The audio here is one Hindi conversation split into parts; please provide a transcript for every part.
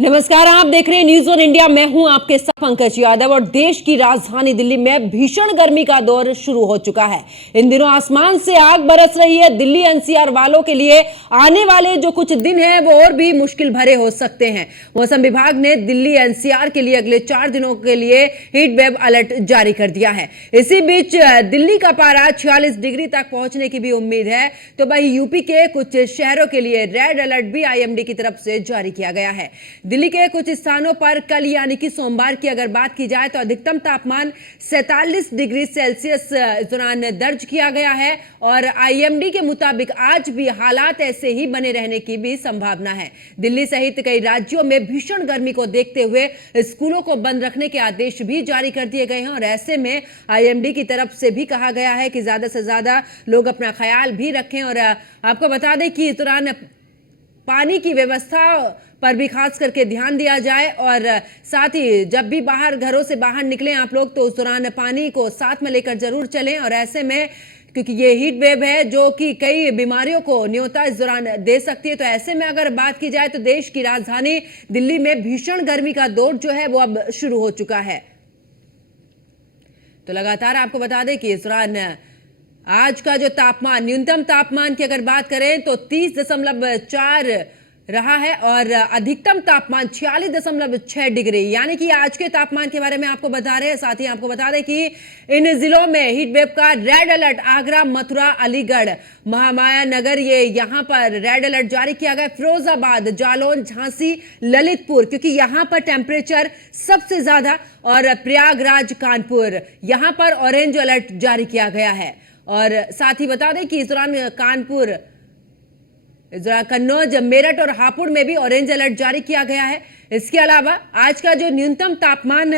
नमस्कार, आप देख रहे हैं न्यूज ऑन इंडिया। मैं हूं आपके साथ पंकज यादव और देश की राजधानी दिल्ली में भीषण गर्मी का दौर शुरू हो चुका है। इन दिनों आसमान से आग बरस रही है। दिल्ली एनसीआर वालों के लिए आने वाले जो कुछ दिन हैं वो और भी मुश्किल भरे हो सकते हैं। मौसम विभाग ने दिल्ली एनसीआर के लिए अगले 4 दिनों के लिए हीट वेव अलर्ट जारी कर दिया है। इसी बीच दिल्ली का पारा 46 डिग्री तक पहुंचने की भी उम्मीद है। तो वहीं यूपी के कुछ शहरों के लिए रेड अलर्ट भी आईएमडी की तरफ से जारी किया गया है। दिल्ली के कुछ स्थानों पर कल यानी कि सोमवार की अगर बात की जाए तो अधिकतम तापमान 47 डिग्री सेल्सियस इस दौरान दर्ज किया गया है और आईएमडी के मुताबिक आज भी हालात ऐसे ही बने रहने की भी संभावना है। दिल्ली सहित कई राज्यों में भीषण गर्मी को देखते हुए स्कूलों को बंद रखने के आदेश भी जारी कर दिए गए हैं और ऐसे में आईएमडी की तरफ से भी कहा गया है कि ज्यादा से ज्यादा लोग अपना ख्याल भी रखें। और आपको बता दें कि इस दौरान पानी की व्यवस्था पर भी खास करके ध्यान दिया जाए और साथ ही जब भी घरों से बाहर निकलें आप लोग तो उस दौरान पानी को साथ में लेकर जरूर चलें। और ऐसे में क्योंकि ये हीट वेव है जो कि कई बीमारियों को न्योता इस दौरान दे सकती है, तो ऐसे में अगर बात की जाए तो देश की राजधानी दिल्ली में भीषण गर्मी का दौर जो है वो अब शुरू हो चुका है। तो लगातार आपको बता दें कि इस दौरान आज का जो तापमान, न्यूनतम तापमान की अगर बात करें तो 30.4 रहा है और अधिकतम तापमान 46.6 डिग्री, यानी कि आज के तापमान के बारे में आपको बता रहे हैं। साथ ही आपको बता दें कि इन जिलों में हीट वेव का रेड अलर्ट आगरा, मथुरा, अलीगढ़, महामाया नगर, ये यहां पर रेड अलर्ट जारी किया गया। फिरोजाबाद, जालौन, झांसी, ललितपुर, क्योंकि यहां पर टेम्परेचर सबसे ज्यादा, और प्रयागराज, कानपुर, यहां पर ऑरेंज अलर्ट जारी किया गया है। और साथ ही बता दें कि इस दौरान कानपुर, कन्नौज, मेरठ और हापुड़ में भी ऑरेंज अलर्ट जारी किया गया है। इसके अलावा आज का जो न्यूनतम तापमान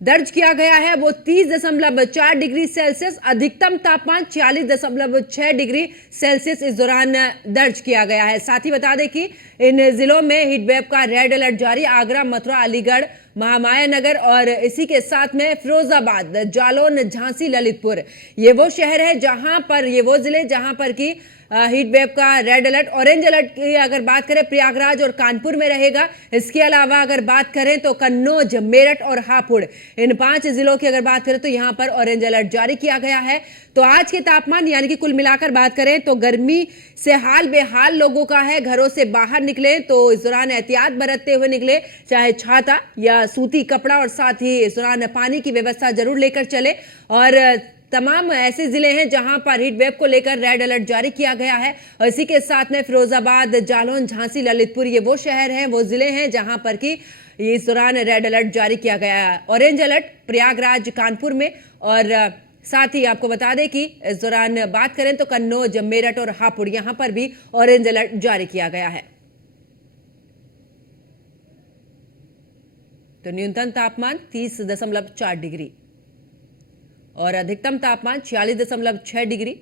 दर्ज किया गया है वो 30.4 डिग्री सेल्सियस, अधिकतम तापमान 46.6 डिग्री सेल्सियस इस दौरान दर्ज किया गया है। साथ ही बता दें कि इन जिलों में हीट वेव का रेड अलर्ट जारी, आगरा, मथुरा, अलीगढ़, महामाया नगर और इसी के साथ में फिरोजाबाद, जालौन, झांसी, ललितपुर, ये वो शहर है जहां पर, ये वो जिले जहां पर की हीट वेव का रेड अलर्ट, ऑरेंज अलर्ट की अगर बात करें प्रयागराज और कानपुर में रहेगा। इसके अलावा अगर बात करें तो कन्नौज, मेरठ और हापुड़, इन 5 जिलों की अगर बात करें तो यहां पर ऑरेंज अलर्ट जारी किया गया है। तो आज के तापमान यानी कि कुल मिलाकर बात करें तो गर्मी से हाल बेहाल लोगों का है। घरों से बाहर निकले तो इस दौरान एहतियात बरतते हुए निकले, चाहे छाता या सूती कपड़ा, और साथ ही इस दौरान पानी की व्यवस्था जरूर लेकर चले। और तमाम ऐसे जिले हैं जहां पर हीट वेव को लेकर रेड अलर्ट जारी किया गया है और इसी के साथ में फिरोजाबाद, जालौन, झांसी, ललितपुर, ये वो शहर हैं, वो जिले हैं जहां पर की इस दौरान रेड अलर्ट जारी किया गया है। ऑरेंज अलर्ट प्रयागराज, कानपुर में, और साथ ही आपको बता दें कि इस दौरान बात करें तो कन्नौज, मेरठ और हापुड़, यहां पर भी ऑरेंज अलर्ट जारी किया गया है। तो न्यूनतम तापमान 30.4 डिग्री और अधिकतम तापमान 46.6 डिग्री।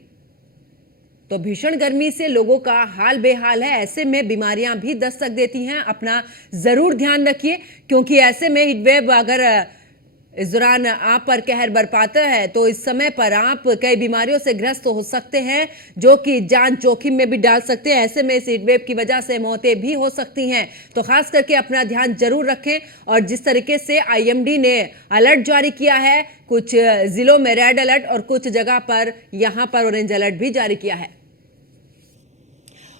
तो भीषण गर्मी से लोगों का हाल बेहाल है। ऐसे में बीमारियां भी दस्तक देती हैं, अपना जरूर ध्यान रखिए क्योंकि ऐसे में हीट वेव अगर इस दौरान आप पर कहर बरपाता है तो इस समय पर आप कई बीमारियों से ग्रस्त हो सकते हैं जो कि जान जोखिम में भी डाल सकते हैं। ऐसे में इस हीट वेव की वजह से मौतें भी हो सकती हैं। तो खास करके अपना ध्यान जरूर रखें। और जिस तरीके से आईएमडी ने अलर्ट जारी किया है, कुछ जिलों में रेड अलर्ट और कुछ जगह पर यहां पर ऑरेंज अलर्ट भी जारी किया है।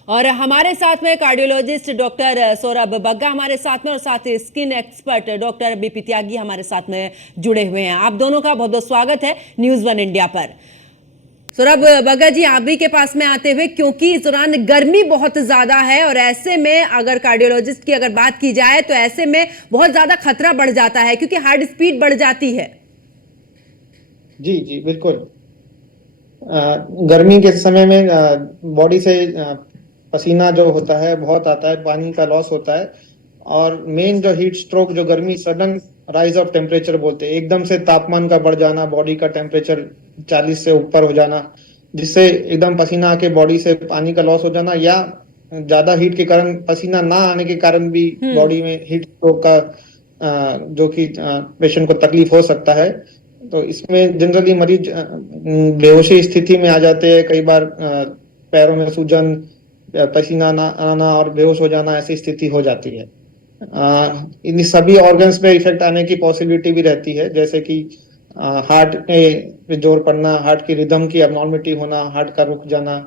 और हमारे साथ में कार्डियोलॉजिस्ट डॉक्टर सौरभ बग्गा हमारे साथ में, और साथ ही स्किन एक्सपर्ट डॉक्टर बीपी त्यागी हमारे साथ में जुड़े हुए हैं। आप दोनों का बहुत बहुत स्वागत है न्यूज वन इंडिया पर। सौरभ बग्गा जी, आप भी के पास में आते हुए, क्योंकि इस दौरान गर्मी बहुत ज्यादा है और ऐसे में अगर कार्डियोलॉजिस्ट की अगर बात की जाए तो ऐसे में बहुत ज्यादा खतरा बढ़ जाता है क्योंकि हार्ट स्पीड बढ़ जाती है। जी जी बिल्कुल। गर्मी के समय में बॉडी से पसीना जो होता है बहुत आता है, पानी का लॉस होता है, और मेन जो हीट स्ट्रोक, जो गर्मी सडन राइज ऑफ टेम्परेचर बोलते हैं, एकदम से तापमान का बढ़ जाना, बॉडी का टेम्परेचर 40 से ऊपर हो जाना, जिससे एकदम पसीना आके बॉडी से पानी का लॉस हो जाना, या ज्यादा हीट के कारण पसीना ना आने के कारण भी बॉडी में हीट स्ट्रोक का जो कि पेशेंट को तकलीफ हो सकता है। तो इसमें जनरली मरीज बेहोशी स्थिति में आ जाते हैं, कई बार पैरों में सूजन, पसीना ना आना और बेहोश हो जाना, ऐसी स्थिति हो जाती है। इन सभी ऑर्गन्स पे इफेक्ट आने की पॉसिबिलिटी भी रहती है, जैसे कि हार्ट पे जोर पड़ना, हार्ट की रिदम की abnormality होना, हार्ट का रुक जाना,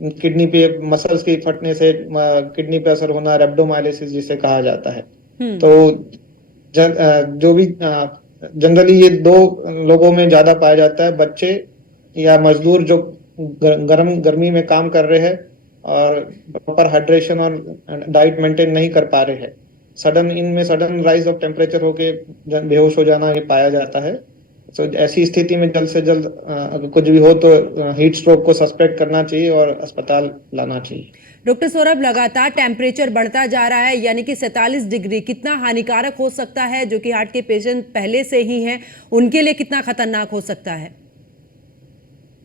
किडनी पे मसल्स के फटने से किडनी पे असर होना, रेब्डोमायलिसिस जिसे कहा जाता है। हम्म। तो जो भी जनरली ये दो लोगों में ज्यादा पाया जाता है, बच्चे या मजदूर जो गर्मी में काम कर रहे हैं और प्रॉपर हाइड्रेशन और डाइट मेंटेन नहीं कर पा रहे हैं। इनमें सडन राइज ऑफ टेम्परेचर होके बेहोश हो जाना ये पाया जाता है। तो ऐसी स्थिति में जल्द से जल्द अगर कुछ भी हो तो हीट स्ट्रोक को सस्पेक्ट करना चाहिए और अस्पताल लाना चाहिए। डॉक्टर सौरभ, लगातार टेम्परेचर बढ़ता जा रहा है, यानी कि 47 डिग्री कितना हानिकारक हो सकता है? जो कि हार्ट के पेशेंट पहले से ही हैं, उनके लिए कितना खतरनाक हो सकता है?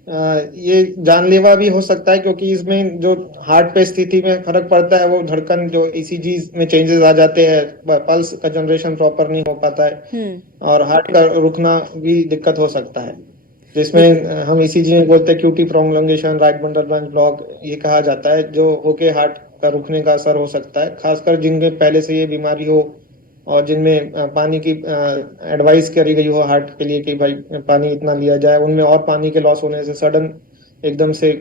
ये जानलेवा भी हो सकता है, क्योंकि इसमें जो हार्ट पे स्थिति में फर्क पड़ता है, वो धड़कन जो ईसीजी में चेंजेस आ जाते हैं, पल्स का जनरेशन प्रॉपर नहीं हो पाता है और हार्ट का रुकना भी दिक्कत हो सकता है, जिसमें हम ईसीजी में बोलते हैं QT prolongation, right bundle branch block ये कहा जाता है, जो होके हार्ट का रुकने का असर हो सकता है, खासकर जिनमें पहले से ये बीमारी हो और जिनमें पानी की एडवाइस करी गई हो हार्ट के लिए कि भाई पानी इतना लिया जाए, उनमें और पानी के लॉस होने से सडन एकदम से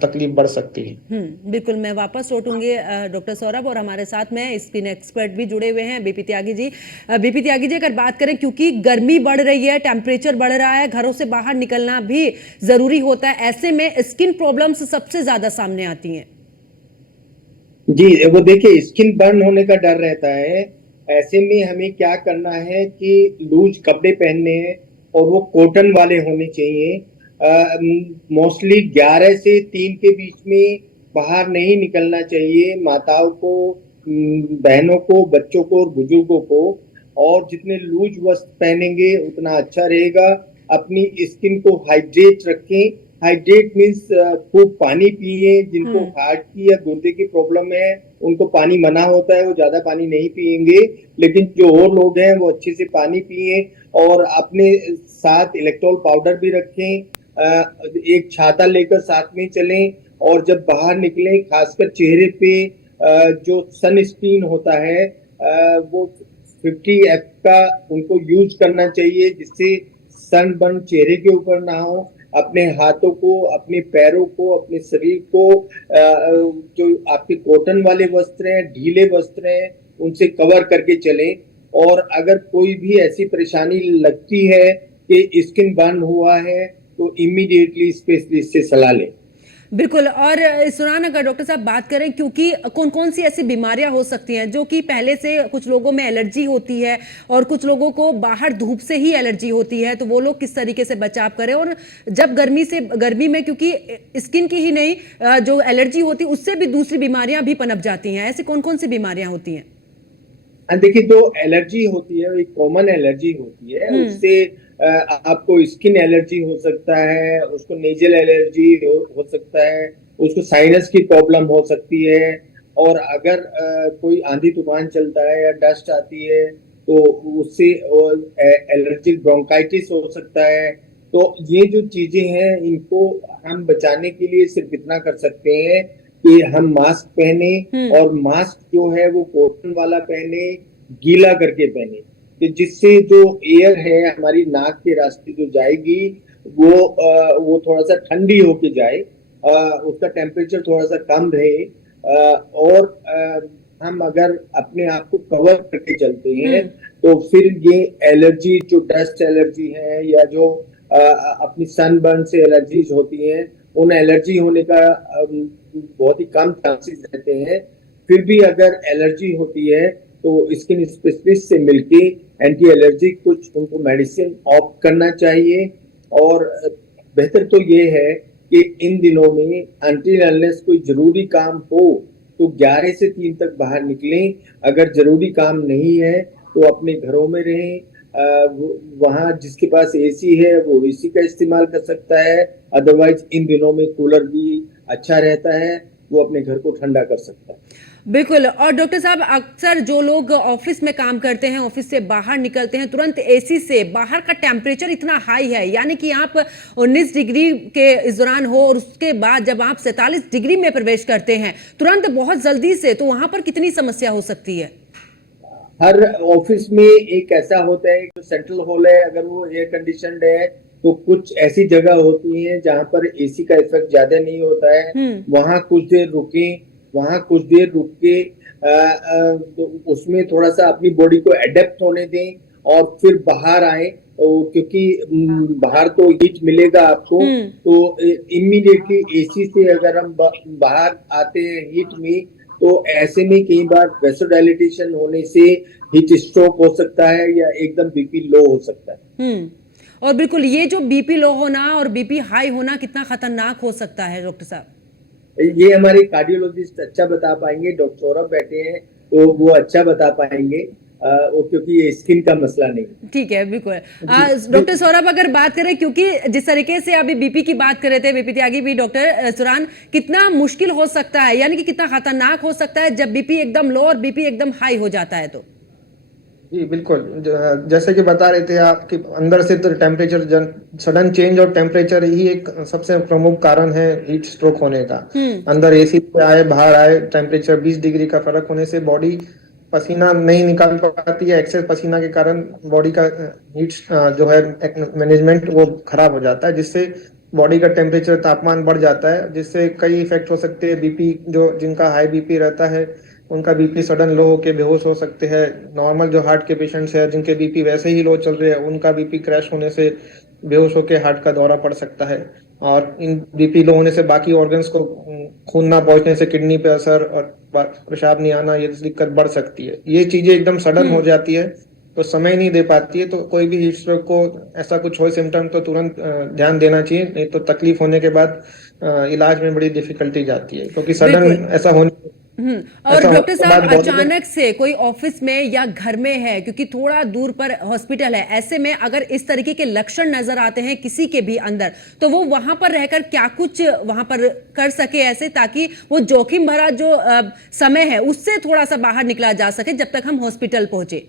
तकलीफ बढ़ सकती है। बिल्कुल, मैं वापस लौटूंगी डॉक्टर सौरभ, और हमारे साथ में स्किन एक्सपर्ट भी जुड़े हुए हैं, बीपी त्यागी जी। बीपी त्यागी जी, अगर बात करें, क्योंकि गर्मी बढ़ रही है, टेम्परेचर बढ़ रहा है, घरों से बाहर निकलना भी जरूरी होता है, ऐसे में स्किन प्रॉब्लम्स सबसे ज्यादा सामने आती हैं। जी, वो देखिए, स्किन बर्न होने का डर रहता है। ऐसे में हमें क्या करना है कि लूज कपड़े पहनने हैं और वो कॉटन वाले होने चाहिए। मोस्टली 11 से 3 के बीच में बाहर नहीं निकलना चाहिए माताओं को, बहनों को, बच्चों को और बुजुर्गों को। और जितने लूज वस्त्र पहनेंगे उतना अच्छा रहेगा। अपनी स्किन को हाइड्रेट रखें। हाइड्रेट मीन्स खूब पानी पिए। जिनको हार्ट की या गुर्दे की प्रॉब्लम है उनको पानी मना होता है, वो ज्यादा पानी नहीं पिएंगे, लेकिन जो और लोग हैं वो अच्छे से पानी पिए और अपने साथ इलेक्ट्रोल पाउडर भी रखें। एक छाता लेकर साथ में चलें और जब बाहर निकलें, खासकर चेहरे पे जो सनस्क्रीन होता है वो 50F का उनको यूज करना चाहिए, जिससे सनबर्न चेहरे के ऊपर ना हो। अपने हाथों को, अपने पैरों को, अपने शरीर को जो आपके कॉटन वाले वस्त्र हैं, ढीले वस्त्र हैं, उनसे कवर करके चलें। और अगर कोई भी ऐसी परेशानी लगती है कि स्किन बर्न हुआ है तो इमीडिएटली स्पेशलिस्ट से सलाह लें। बिल्कुल, और इस दौरान अगर डॉक्टर साहब बात करें, क्योंकि कौन कौन सी ऐसी बीमारियां हो सकती हैं जो कि पहले से कुछ लोगों में एलर्जी होती है और कुछ लोगों को बाहर धूप से ही एलर्जी होती है, तो वो लोग किस तरीके से बचाव करें? और जब गर्मी में क्योंकि स्किन की ही नहीं जो एलर्जी होती है उससे भी दूसरी बीमारियां भी पनप जाती हैं, ऐसी कौन कौन सी बीमारियां होती हैं? देखिए, जो एलर्जी होती है एक कॉमन एलर्जी होती है। उससे आपको स्किन एलर्जी हो सकता है, उसको नेजल एलर्जी हो सकता है, उसको साइनस की प्रॉब्लम हो सकती है। और अगर कोई आंधी तूफान चलता है या डस्ट आती है तो उससे एलर्जिक ब्रोंकाइटिस हो सकता है। तो ये जो चीजें हैं इनको हम बचाने के लिए सिर्फ इतना कर सकते हैं कि हम मास्क पहने और मास्क जो है वो कॉटन वाला पहने, गीला करके पहने, कि जिससे जो एयर है हमारी नाक के रास्ते जो जाएगी वो थोड़ा सा ठंडी होके जाए, उसका टेम्परेचर थोड़ा सा कम रहे। और हम अगर अपने आप को कवर करके चलते हैं तो फिर ये एलर्जी, जो डस्ट एलर्जी है या जो अपनी सनबर्न से एलर्जीज होती हैं, उन एलर्जी होने का बहुत ही कम चांसेस रहते हैं। फिर भी अगर एलर्जी होती है तो स्किन स्पेशलिस्ट से मिलके एंटी एलर्जिक कुछ उनको मेडिसिन ऑप्ट करना चाहिए। और बेहतर तो ये है कि इन दिनों में अनटिल अनलेस कोई जरूरी काम हो तो 11 से 3 तक बाहर निकलें। अगर जरूरी काम नहीं है तो अपने घरों में रहें। वहां जिसके पास एसी है वो एसी का इस्तेमाल कर सकता है, अदरवाइज इन दिनों में कूलर भी अच्छा रहता है, वो अपने घर को ठंडा कर सकता है। बिल्कुल। और डॉक्टर साहब, अक्सर जो लोग ऑफिस में काम करते हैं, ऑफिस से बाहर निकलते हैं, तुरंत एसी से बाहर का टेम्परेचर इतना हाई है, यानी कि आप 19 डिग्री के इस दौरान हो और उसके बाद जब आप 47 डिग्री में प्रवेश करते हैं तुरंत बहुत जल्दी से, तो वहां पर कितनी समस्या हो सकती है? हर ऑफिस में एक ऐसा होता है, जो सेंट्रल हॉल है अगर वो एयर कंडीशनड है, तो कुछ ऐसी जगह होती है जहां पर एसी का इफेक्ट ज्यादा नहीं होता है। वहां कुछ देर रुके, वहां कुछ देर रुक के तो उसमें थोड़ा सा अपनी बॉडी को एडेप्ट होने दें और फिर बाहर आए। क्योंकि बाहर तो हीट मिलेगा आपको, तो इमीडिएटली एसी से अगर हम बाहर आते हैं हीट में, तो ऐसे में कई बार वेसोडाइलेटेशन होने से हीट स्ट्रोक हो सकता है या एकदम बीपी लो हो सकता है। और बिल्कुल ये जो बीपी लो होना और बीपी हाई होना कितना खतरनाक हो सकता है डॉक्टर साहब? ये हमारे कार्डियोलॉजिस्ट अच्छा बता पाएंगे, डॉक्टर सौरभ बैठे हैं तो वो अच्छा बता पाएंगे, क्योंकि ये स्किन का मसला नहीं। ठीक है, बिल्कुल। डॉक्टर सौरभ अगर बात करें, क्योंकि जिस तरीके से अभी बीपी की बात कर रहे थे बीपी त्यागी भी डॉक्टर सुरान, कितना मुश्किल हो सकता है, यानी कि कितना खतरनाक हो सकता है जब बीपी एकदम लो और बीपी एकदम हाई हो जाता है? तो जी बिल्कुल, जैसे कि बता रहे थे आप कि अंदर से तो टेम्परेचर सडन चेंज और टेम्परेचर ही एक सबसे प्रमुख कारण है हीट स्ट्रोक होने का। अंदर एसी पे आए बाहर आए, टेम्परेचर 20 डिग्री का फर्क होने से बॉडी पसीना नहीं निकाल पाती है। एक्सेस पसीना के कारण बॉडी का हीट जो है मैनेजमेंट वो खराब हो जाता है, जिससे बॉडी का टेम्परेचर तापमान बढ़ जाता है, जिससे कई इफेक्ट हो सकते हैं। बीपी जो जिनका हाई बीपी रहता है उनका बीपी सडन लो होके बेहोश हो सकते हैं। नॉर्मल जो हार्ट के पेशेंट्स हैं जिनके बीपी वैसे ही लो चल रहे हैं, उनका बीपी क्रैश होने से बेहोश होके हार्ट का दौरा पड़ सकता है। और इन बीपी लो होने से बाकी ऑर्गन्स को खून ना पहुंचने से किडनी पे असर और पेशाब नहीं आना, ये दिक्कत बढ़ सकती है। ये चीजें एकदम सडन हो जाती है तो समय नहीं दे पाती है। तो कोई भी हीट स्ट्रोक को ऐसा कुछ हो सिम्टम तो तुरंत ध्यान देना चाहिए, नहीं तो तकलीफ होने के बाद इलाज में बड़ी डिफिकल्टी जाती है, क्योंकि सडन ऐसा होने और डॉक्टर साहब अचानक से कोई ऑफिस में या घर में है, क्योंकि थोड़ा दूर पर हॉस्पिटल है, ऐसे में अगर इस तरीके के लक्षण नजर आते हैं किसी के भी अंदर, तो वो वहां पर रहकर क्या कुछ वहां पर कर सके ऐसे, ताकि वो जोखिम भरा जो समय है उससे थोड़ा सा बाहर निकला जा सके जब तक हम हॉस्पिटल पहुंचे?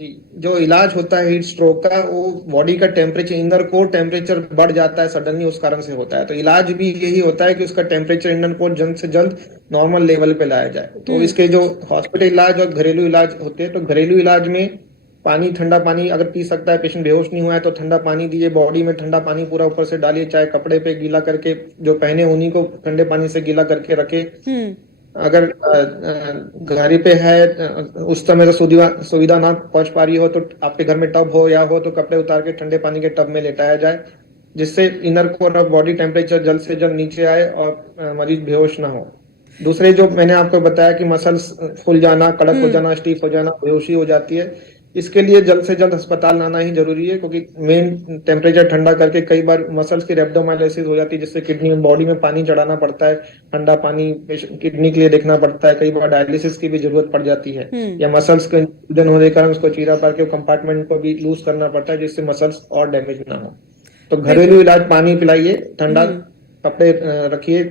जी, जो इलाज होता है हीट स्ट्रोक का, वो बॉडी का टेम्परेचर, इनर कोर टेम्परेचर बढ़ जाता है सडनली, उस कारण से होता है। तो इलाज भी यही होता है कि उसका टेम्परेचर इनर कोर जल्द से जल्द नॉर्मल लेवल पे लाया जाए। तो इसके जो हॉस्पिटल इलाज और घरेलू इलाज होते हैं, तो घरेलू इलाज में पानी, ठंडा पानी अगर पी सकता है पेशेंट, बेहोश नहीं हुआ है तो ठंडा पानी दीजिए, बॉडी में ठंडा पानी पूरा ऊपर से डालिए, चाहे कपड़े पे गीला करके, जो पहने उन्हीं को ठंडे पानी से गीला करके रखे। अगर घर पे है उस समय तो सुविधा ना पहुंच पा रही हो, तो आपके घर में टब हो या हो तो कपड़े उतार के ठंडे पानी के टब में लेटाया जाए, जिससे inner core of body temperature जल्द से जल्द नीचे आए और मरीज बेहोश ना हो। दूसरे जो मैंने आपको बताया कि मसल्स फूल जाना, कड़क हो जाना, स्टीफ हो जाना, बेहोशी हो जाती है, इसके लिए जल्द से जल्द अस्पताल आना ही जरूरी है, क्योंकि मेन टेम्परेचर ठंडा करके कई बार मसल्स की रेब्डोमाइलिसिस हो जाती है, जिससे किडनी में, बॉडी में पानी चढ़ाना पड़ता है, ठंडा पानी किडनी के लिए देखना पड़ता है, कई बार डायलिसिस की भी जरूरत पड़ जाती है, या मसल्स के सूजन होने के कारण उसको चीरा पार के कंपार्टमेंट को भी लूज करना पड़ता है, जिससे मसल्स और डैमेज ना हो। तो घरेलू इलाज, पानी पिलाइए, ठंडा कपड़े रखिए,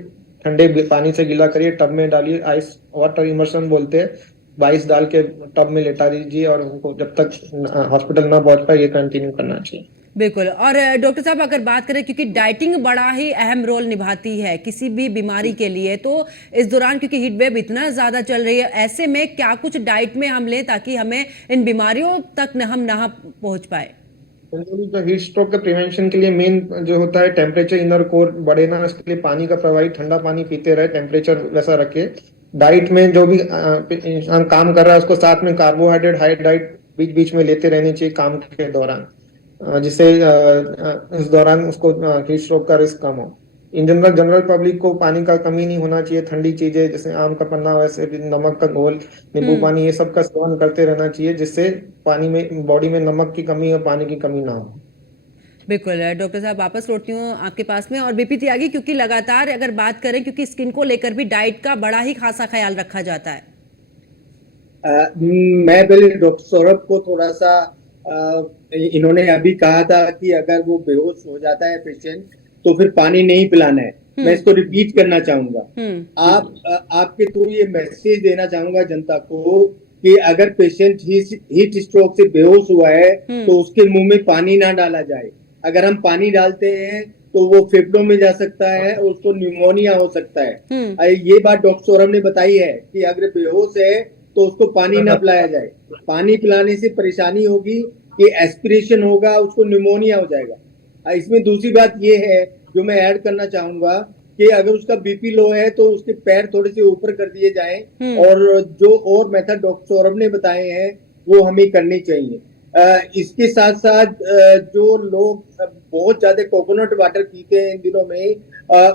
ठंडे पानी से गीला करिए, टब में डालिए, आइस वाटर इमर्शन बोलते हैं, 22 डाल के टब में लेटा दीजिए, और उनको जब तक हॉस्पिटल ना पहुंच पाए ये कंटिन्यू करना चाहिए। बिल्कुल। और डॉक्टर साहब अगर बात करें, क्योंकि डाइटिंग बड़ा ही अहम रोल निभाती है किसी भी बीमारी के लिए, तो इस दौरान क्योंकि हीट वेव इतना ज्यादा चल रही है, ऐसे में क्या कुछ डाइट में हम लें ताकि हमें इन बीमारियों तक हम ना पहुंच पाए? तो हीट स्ट्रोक के प्रिवेंशन के लिए मेन जो होता है, टेम्परेचर इनर कोर बढ़े ना, इसके लिए पानी का प्रवाही, ठंडा पानी पीते रहे, टेम्परेचर वैसा रखे। डाइट में जो भी इंसान काम कर रहा है उसको साथ में कार्बोहाइड्रेट, हाई डाइट बीच बीच में लेते रहनी चाहिए काम के दौरान, जिससे इस दौरान उसको हीट स्ट्रोक का रिस्क कम हो। इन जनरल पब्लिक को पानी का कमी नहीं होना चाहिए। ठंडी चीजें जैसे आम का पन्ना, वैसे भी नमक का घोल, नींबू पानी, ये सब का सेवन करते रहना चाहिए, जिससे पानी में, बॉडी में नमक की कमी और पानी की कमी ना हो। बिल्कुल। डॉक्टर साहब वापस लौटती हूँ आपके पास में। और बीपी त्यागी, क्योंकि लगातार अगर बात करें, क्योंकि स्किन को लेकर भी डाइट का बड़ा ही खासा ख्याल रखा जाता है। मैं पहले डॉक्टर सौरभ को थोड़ा सा, इन्होंने अभी कहा था कि अगर वो बेहोश हो जाता है पेशेंट तो फिर पानी नहीं पिलाना है, मैं इसको रिपीट करना चाहूंगा। आपके थ्रू ये मैसेज देना चाहूंगा जनता को कि अगर पेशेंट हीट स्ट्रोक से बेहोश हुआ है तो उसके मुंह में पानी ना डाला जाए। अगर हम पानी डालते हैं तो वो फेफड़ों में जा सकता है और उसको न्यूमोनिया हो सकता है। ये बात डॉक्टर सौरभ ने बताई है कि अगर बेहोश है तो उसको पानी ना पिलाया जाए। पानी पिलाने से परेशानी होगी कि एस्पिरेशन होगा, उसको निमोनिया हो जाएगा। इसमें दूसरी बात ये है जो मैं ऐड करना चाहूंगा कि अगर उसका बीपी लो है तो उसके पैर थोड़े से ऊपर कर दिए जाएं और जो और मेथड डॉक्टर सौरभ ने बताए हैं वो हमें करनी चाहिए। इसके साथ साथ जो लोग बहुत ज्यादा कोकोनट वाटर पीते हैं इन दिनों में,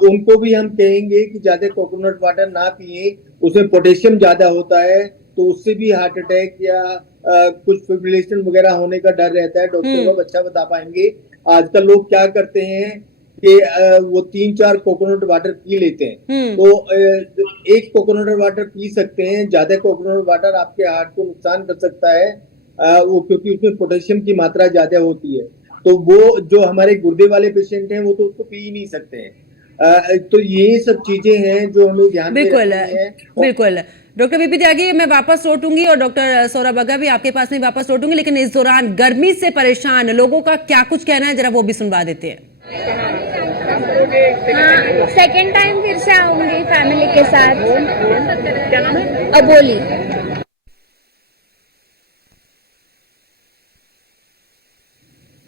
उनको भी हम कहेंगे कि ज्यादा कोकोनट वाटर ना पिए, उसमें पोटेशियम ज्यादा होता है, तो उससे भी हार्ट अटैक या कुछ फिब्रिलेशन वगैरह होने का डर रहता है। डॉक्टर साहब अच्छा बता पाएंगे। आजकल लोग क्या करते हैं कि वो 3-4 कोकोनट वाटर पी लेते हैं, तो एक कोकोनट वाटर पी सकते हैं, ज्यादा कोकोनट वाटर आपके हार्ट को नुकसान कर सकता है, वो क्योंकि उसमें पोटेशियम की मात्रा ज्यादा होती है। तो वो जो हमारे गुर्दे वाले पेशेंट हैं वो तो उसको पी ही नहीं सकते हैं। तो ये सब चीजें हैं जो हमें ध्यान में बिल्कुल रखनी है। बिल्कुल। डॉक्टर बीपी त्यागी, मैं वापस लौटूंगी और डॉक्टर सौरभ अग्गा भी आपके पास में वापस लौटूंगी, लेकिन इस दौरान गर्मी से परेशान लोगों का क्या कुछ कहना है जरा वो भी सुनवा देते हैं। हाँ, सेकेंड टाइम फिर से आऊंगी फैमिली के साथ। क्या नाम है? अबोली।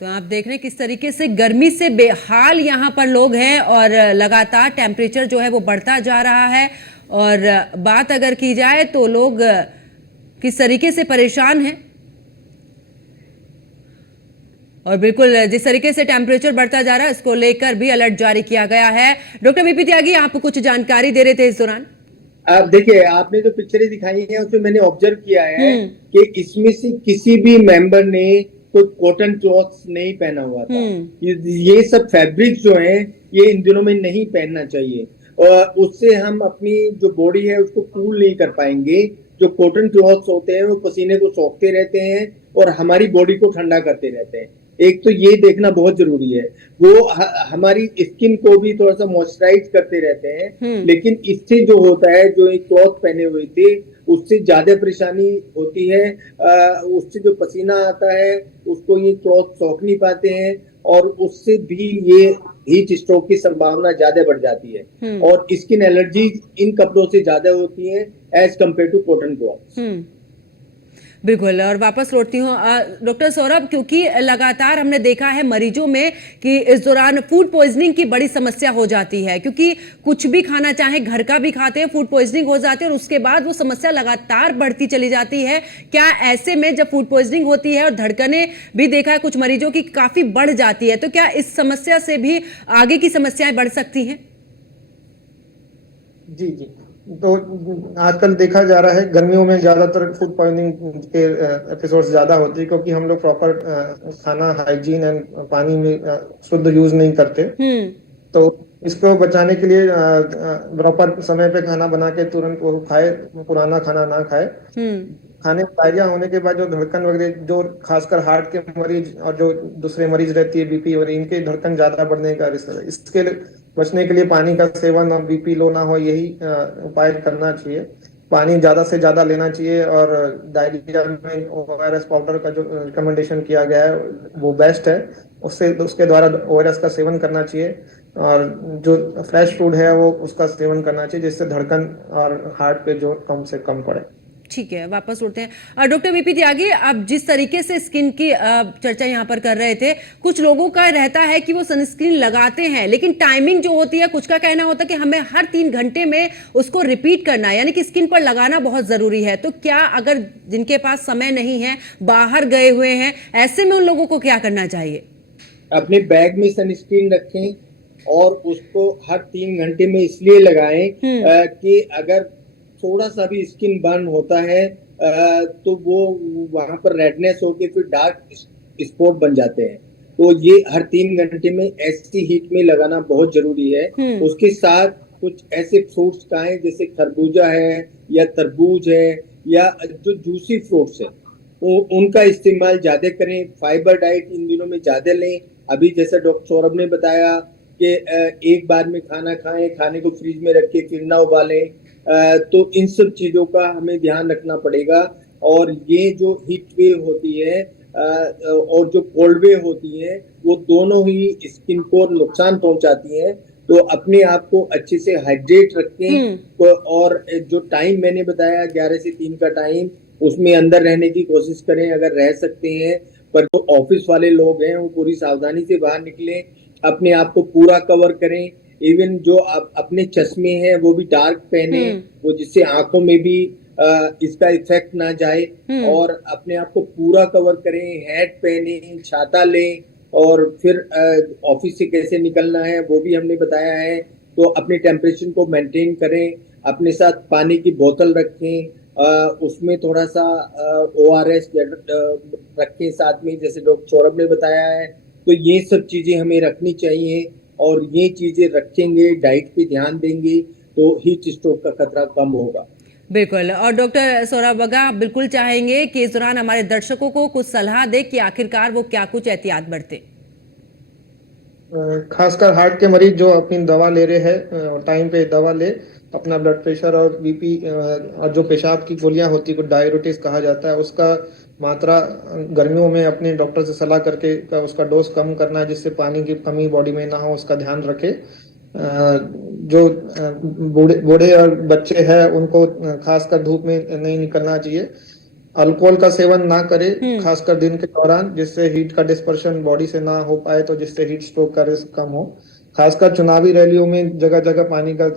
तो आप देख रहे हैं किस तरीके से गर्मी से बेहाल यहाँ पर लोग हैं और लगातार टेम्परेचर जो है वो बढ़ता जा रहा है। और बात अगर की जाए तो लोग किस तरीके से परेशान हैं और बिल्कुल जिस तरीके से टेम्परेचर बढ़ता जा रहा है इसको लेकर भी अलर्ट जारी किया गया है। डॉक्टर बीपी त्यागी, आप कुछ जानकारी दे रहे थे इस दौरान। आप देखिए, आपने जो पिक्चरें दिखाई हैं उसमें मैंने ऑब्जर्व किया है कि इसमें से किसी भी मेंबर ने कोई कॉटन क्लॉथ्स नहीं पहना हुआ था। ये सब फैब्रिक जो है ये इन दिनों में नहीं पहनना चाहिए और उससे हम अपनी जो बॉडी है उसको कूल नहीं कर पाएंगे। जो कॉटन क्लॉथ्स होते हैं वो पसीने को सोखते रहते हैं और हमारी बॉडी को ठंडा करते रहते हैं। एक तो ये देखना बहुत जरूरी है, वो हमारी स्किन को भी थोड़ा सा मॉइस्चराइज करते रहते हैं। लेकिन इससे जो होता है, जो एक क्लॉथ पहने हुए थे उससे ज्यादा परेशानी होती है। उससे जो पसीना आता है उसको ये क्लॉथ सोख नहीं पाते हैं और उससे भी ये हीट स्ट्रोक की संभावना ज्यादा बढ़ जाती है और स्किन एलर्जी इन कपड़ों से ज्यादा होती है as compared to cotton cloth. बिल्कुल। और वापस लौटती हूँ डॉक्टर सौरभ, क्योंकि लगातार हमने देखा है मरीजों में कि इस दौरान फूड पॉइजनिंग की बड़ी समस्या हो जाती है, क्योंकि कुछ भी खाना चाहे घर का भी खाते हैं फूड पॉइजनिंग हो जाती है और उसके बाद वो समस्या लगातार बढ़ती चली जाती है। क्या ऐसे में जब फूड पॉइजनिंग होती है और धड़कनें भी देखा है कुछ मरीजों की काफी बढ़ जाती है, तो क्या इस समस्या से भी आगे की समस्याएं बढ़ सकती हैं? जी जी, तो आजकल देखा जा रहा है गर्मियों में ज्यादातर फूड पॉइजनिंग के एपिसोड्स ज्यादा होते हैं क्योंकि हम लोग प्रॉपर खाना हाइजीन एंड पानी में शुद्ध यूज नहीं करते। तो इसको बचाने के लिए प्रॉपर समय पे खाना बना के तुरंत वो खाए, पुराना खाना ना खाए। खाने में डायरिया होने के बाद जो धड़कन वगैरह, जो खासकर हार्ट के मरीज और जो दूसरे मरीज रहती है बीपी और इनके धड़कन ज्यादा बढ़ने का रिस्क है। इसके बचने के लिए पानी का सेवन और बीपी लो ना हो यही उपाय करना चाहिए। पानी ज्यादा से ज्यादा लेना चाहिए और डायरिया में ORS पाउडर का जो रिकमेंडेशन किया गया है वो बेस्ट है, उसके द्वारा ORS का सेवन करना चाहिए और जो फ्रेश फूड है वो उसका सेवन करना चाहिए जिससे धड़कन और हार्ट पे जोर कम से कम पड़े। ठीक है, वापस उठते हैं। डॉक्टर बीपी त्यागी, अब जिस तरीके से स्किन की चर्चा यहाँ पर कर रहे थे, कुछ लोगों का रहता है कि वो सनस्क्रीन लगाते हैं लेकिन टाइमिंग जो होती है, कुछ का कहना होता है कि हमें हर 3 घंटे में उसको रिपीट करना है, यानी कि स्किन पर लगाना बहुत जरूरी है। तो क्या अगर जिनके पास समय नहीं है, बाहर गए हुए हैं, ऐसे में उन लोगों को क्या करना चाहिए? अपने बैग में सनस्क्रीन रखें और उसको हर 3 घंटे में इसलिए लगाएं कि अगर थोड़ा सा भी स्किन बर्न होता है तो वो वहां पर रेडनेस होके फिर डार्क स्पॉट बन जाते हैं। तो ये हर 3 घंटे में ऐसी हीट में लगाना बहुत जरूरी है। उसके साथ कुछ ऐसे फ्रूट्स खाएं जैसे खरबूजा है या तरबूज है या जो जूसी फ्रूट्स है उनका इस्तेमाल ज्यादा करें। फाइबर डाइट इन दिनों में ज्यादा लें। अभी जैसा डॉक्टर सौरभ ने बताया कि एक बार में खाना खाएं, खाने को फ्रिज में रख के फिर ना उबालें। तो इन सब चीजों का हमें ध्यान रखना पड़ेगा। और ये जो हीट वेव होती है और जो कोल्ड वेव होती है वो दोनों ही स्किन को नुकसान पहुंचाती हैं। तो अपने आप को अच्छे से हाइड्रेट रखें। तो और जो टाइम मैंने बताया 11 से 3 का टाइम, उसमें अंदर रहने की कोशिश करें अगर रह सकते हैं। पर जो ऑफिस वाले लोग हैं वो पूरी सावधानी से बाहर निकलें, अपने आप को पूरा कवर करें। इवन जो अपने चश्मे हैं वो भी डार्क पहने, वो जिससे आंखों में भी इसका इफेक्ट ना जाए। और अपने आप को पूरा कवर करें, हैट पहने, छाता लें। और फिर ऑफिस से कैसे निकलना है वो भी हमने बताया है। तो अपने टेम्परेचर को मेंटेन करें, अपने साथ पानी की बोतल रखें, उसमें थोड़ा सा ORS रखें साथ में, जैसे डॉक्टर सौरभ ने बताया है। तो ये सब चीजें हमें रखनी चाहिए, और ये चीजें रखेंगे, डाइट पे ध्यान देंगे, तो हीट स्ट्रोक का खतरा कम होगा। बिल्कुल। और डॉक्टर सौरभ बग्गा, आप बिल्कुल चाहेंगे कि इस दौरान हमारे दर्शकों को कुछ सलाह दे कि आखिरकार वो क्या कुछ एहतियात बरते। खासकर हार्ट के मरीज जो अपनी दवा ले रहे हैं, टाइम पे दवा ले, अपना ब्लड प्रेशर और बीपी और जो पेशाब की गोलियां होती है, डायबिटीज कहा जाता है, उसका मात्रा गर्मियों में अपने डॉक्टर से सलाह करके उसका डोज कम करना है, जिससे पानी की कमी बॉडी में ना हो, उसका ध्यान रखे। जो बूढ़े और बच्चे हैं उनको खासकर धूप में नहीं निकलना चाहिए। अल्कोहल का सेवन ना करें खासकर दिन के दौरान, जिससे हीट का डिस्पर्शन बॉडी से ना हो पाए, तो जिससे हीट स्ट्रोक का रिस्क कम हो। खासकर चुनावी रैलियों में जगह जगह पानी का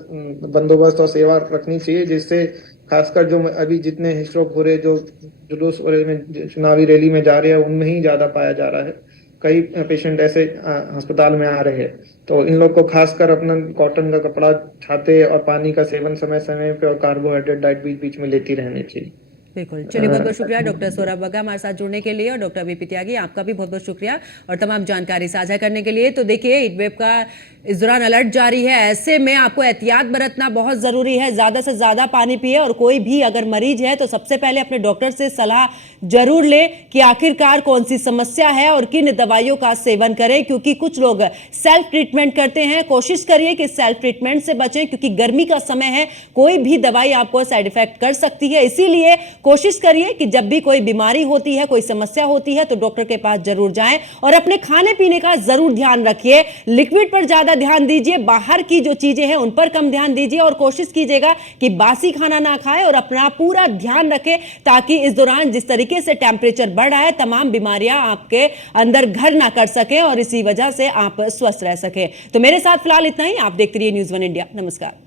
बंदोबस्त और सेवा रखनी चाहिए, जिससे खासकर जो अभी जितने हीट स्ट्रोक हो रहे, जो जुलूस में चुनावी रैली में जा रहे हैं, उनमें ही ज्यादा पाया जा रहा है। कई पेशेंट ऐसे अस्पताल में आ रहे हैं, तो इन लोग को खासकर अपना कॉटन का कपड़ा, छाते और पानी का सेवन समय समय पे और कार्बोहाइड्रेट डाइट बीच बीच में लेती रहनी चाहिए। बिल्कुल। चलिए, बहुत बहुत शुक्रिया डॉक्टर सौरभ बग्गा हमारे साथ जुड़ने के लिए, और डॉक्टर बीपी त्यागी आपका भी बहुत बहुत शुक्रिया और तमाम जानकारी साझा करने के लिए। तो देखिए, हीटवेव का इस दौरान अलर्ट जारी है, ऐसे में आपको एहतियात बरतना बहुत जरूरी है। ज्यादा से ज्यादा पानी पिए, और कोई भी अगर मरीज है तो सबसे पहले अपने डॉक्टर से सलाह जरूर ले कि आखिरकार कौन सी समस्या है और किन दवाइयों का सेवन करें, क्योंकि कुछ लोग सेल्फ ट्रीटमेंट करते हैं। कोशिश करिए कि सेल्फ ट्रीटमेंट से बचें, क्योंकि गर्मी का समय है, कोई भी दवाई आपको साइड इफेक्ट कर सकती है। इसीलिए कोशिश करिए कि जब भी कोई बीमारी होती है, कोई समस्या होती है, तो डॉक्टर के पास जरूर जाएं, और अपने खाने पीने का जरूर ध्यान रखिए। लिक्विड पर ज्यादा ध्यान दीजिए, बाहर की जो चीजें हैं उन पर कम ध्यान दीजिए, और कोशिश कीजिएगा कि बासी खाना ना खाएं, और अपना पूरा ध्यान रखें, ताकि इस दौरान जिस तरीके से टेम्परेचर बढ़ रहा है, तमाम बीमारियां आपके अंदर घर ना कर सके, और इसी वजह से आप स्वस्थ रह सके। तो मेरे साथ फिलहाल इतना ही। आप देखते रहिए न्यूज़ 1 इंडिया। नमस्कार।